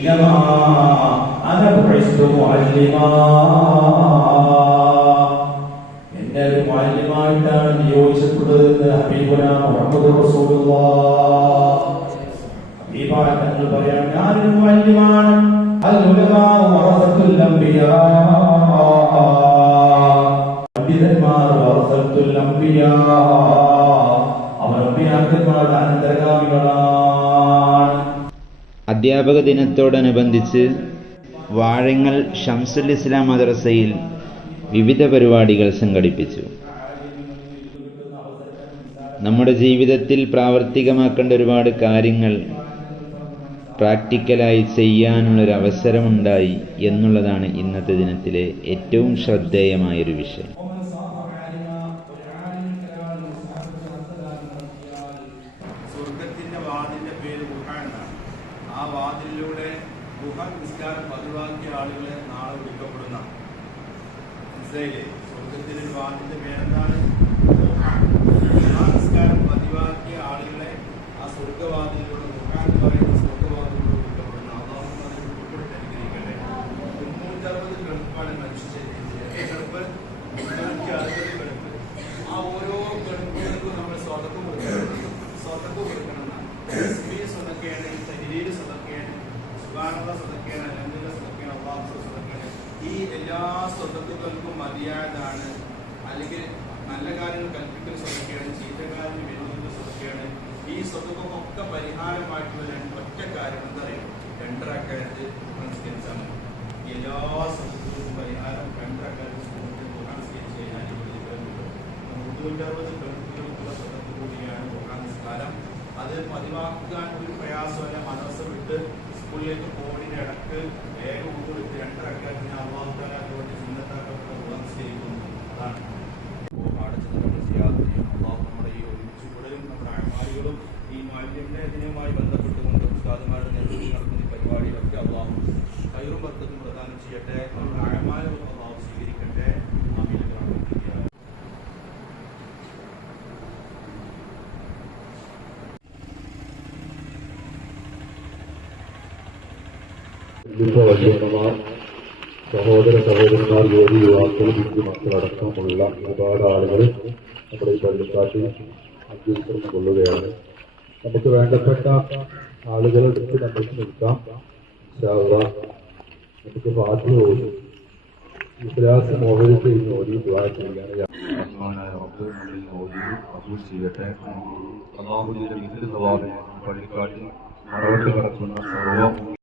ഇന്നമാ അന ബുഇസ്തു മുഅല്ലിമാ, എന്നെ ഒരു മുഅല്ലിമായിട്ടാണ് നിയോഗിച്ചിട്ടുള്ളത്. ഹബീബുനാ മുഹമ്മദ് റസൂലുള്ളാഹ് ഹബീബായ തങ്ങൾ പറയാൻ, ഞാനൊരു മുഅല്ലിമാണ്. അൽ ഉലമാ വറസത്തുൽ അംബിയാ, പണ്ഡിതന്മാർ വറസത്തുൽ അംബിയാ, അവർ അമ്പിയാക്കന്മാരുടെ അനന്തരഗാമികളാണ്. അധ്യാപക ദിനത്തോടനുബന്ധിച്ച് വാഴങ്ങൽ ഷംസുൽ ഇസ്ലാം മദ്രസയിൽ വിവിധ പരിപാടികൾ സംഘടിപ്പിച്ചു. നമ്മുടെ ജീവിതത്തിൽ പ്രാവർത്തികമാക്കേണ്ട ഒരുപാട് കാര്യങ്ങൾ പ്രാക്ടിക്കലായി ചെയ്യാനുള്ളൊരവസരമുണ്ടായി എന്നുള്ളതാണ് ഇന്നത്തെ ദിനത്തിലെ ഏറ്റവും ശ്രദ്ധേയമായൊരു വിഷയം. സ്വർഗത്തിന്റെ വാതിലിന്റെ പേര് ഗുഹ എന്നാണ്. ആ വാതിലിലൂടെ ഗുഹ നിസ്കാരം പതിവാക്കിയ ആളുകളെ നാളെ വിളിക്കപ്പെടുന്ന മനസ്സിലായില്ലേ? സ്വർഗത്തിന്റെ ഒരു വാതിലിന്റെ പേരെന്താണ്? നിസ്കാരം പതിവാക്കിയ ആളുകളെ ആ സ്വർഗവാതിലൂടെ ഗുഹ എന്ന് പറയുന്ന സ്വർഗവാതിലൂടെ വിളിക്കപ്പെടുന്ന അള്ളാഹു അതിൽ ഉൾപ്പെടുത്തി അനുഗ്രഹിക്കട്ടെ. 360 ഗൾഫാണ് മനുഷ്യ ശരീരത്തിൽ. Gulf 360 Gulf. ആ ഓരോ ഗൾഫുകൾക്കും നമ്മൾ സ്വതക്കം കൊടുക്കണം. സ്വതക്കം കൊടുക്കണമെന്നാണ്. സ്വതക്കയാണ്, തഹ്ലീല് സ്വതക്കയാണ്, സുബ്ഹാനല്ലാഹ് സ്വതക്കയാണ്, അൽഹംദുലില്ലാഹ് സ്വതക്കയാണ്, അല്ലാഹു സ്വതക്കയാണ്. ഈ എല്ലാ സ്വതക്കുകൾക്കും മതിയായതാണ്. അല്ലെങ്കിൽ നല്ല കാര്യങ്ങൾ കൽപ്പിക്കൽ സ്വതക്കയാണ്, ചീത്ത കാര്യങ്ങൾ വിരോധിക്കുന്ന സ്വതക്കയാണ്. ഈ സ്വതക്കൊക്കെ പരിഹാരമായിട്ടുള്ള ഒറ്റ കാര്യം എന്താ പറയുക? 2 റക്അത്ത് നിസ്കരിച്ചാൽ മതി. എല്ലാ സ്വതക്കൾക്കും പരിഹാരം 2 റക്അത്ത് നിസ്കരിച്ച് കഴിഞ്ഞാൽ 360 ഗൾഫുകൾക്കുള്ള സ്വതക്ക് കൂടിയാണ് നിസ്കാരം. അത് പതിവാക്കാൻ ഒരു പ്രയാസമല്ല. മനസ്സ് വിട്ട് സ്കൂളിലേക്ക് പോകുന്നതിന്റെ ഇടക്ക് വേഗം കൊടുത്ത് 2 റക്അത്തിന് അല്ലാഹു തആല അതുകൊണ്ട് സുന്നത്താക്കപ്പെട്ട നിസ്കരിക്കുന്നു. അതാണ് അല്ലാഹു നമ്മുടെ ഈ ഒരുമിച്ച് കൂടലും നമ്മുടെ അമാലികളും ഈ മാലിന്യത്തിന്റെ ഇതിനുമായി ബന്ധപ്പെട്ടുകൊണ്ട് ഉസ്താദുമാരുടെ നേതൃത്വത്തിൽ നടത്തുന്ന പരിപാടിയിലൊക്കെ അല്ലാഹു ഖൈറും ബർക്കത്തും പ്രദാനം ചെയ്യട്ടെ. നമ്മുടെ അമാലുകളും അല്ലാഹു സ്വീകരിക്കട്ടെ. ആമീൻ. വല്യമ്മമാർ, സഹോദര സഹോദരന്മാർ, യുവതി യുവാക്കൾ, ഹിന്ദു മക്കളടക്കമുള്ള ഒരുപാട് ആളുകൾ നമ്മുടെ ഈ പള്ളിക്കാട്ടിൽ അംഗീകരിക്കണം കൊള്ളുകയാണ്. നമുക്ക് വേണ്ടപ്പെട്ട ആളുകളെടുത്ത് നമുക്ക് നിൽക്കാം. നമുക്ക് ഫാത്തിഹ ഓതി ഇഖ്ലാസ് മോഹരിച്ച് ഓതി ദുആ ചെയ്യുകയാണ്. ചെയ്യട്ടെ. അല്ലാഹുവിന്റെ പള്ളിക്കാട്ടിൽ മറവട്ട് കിടക്കുന്ന സർവ്വ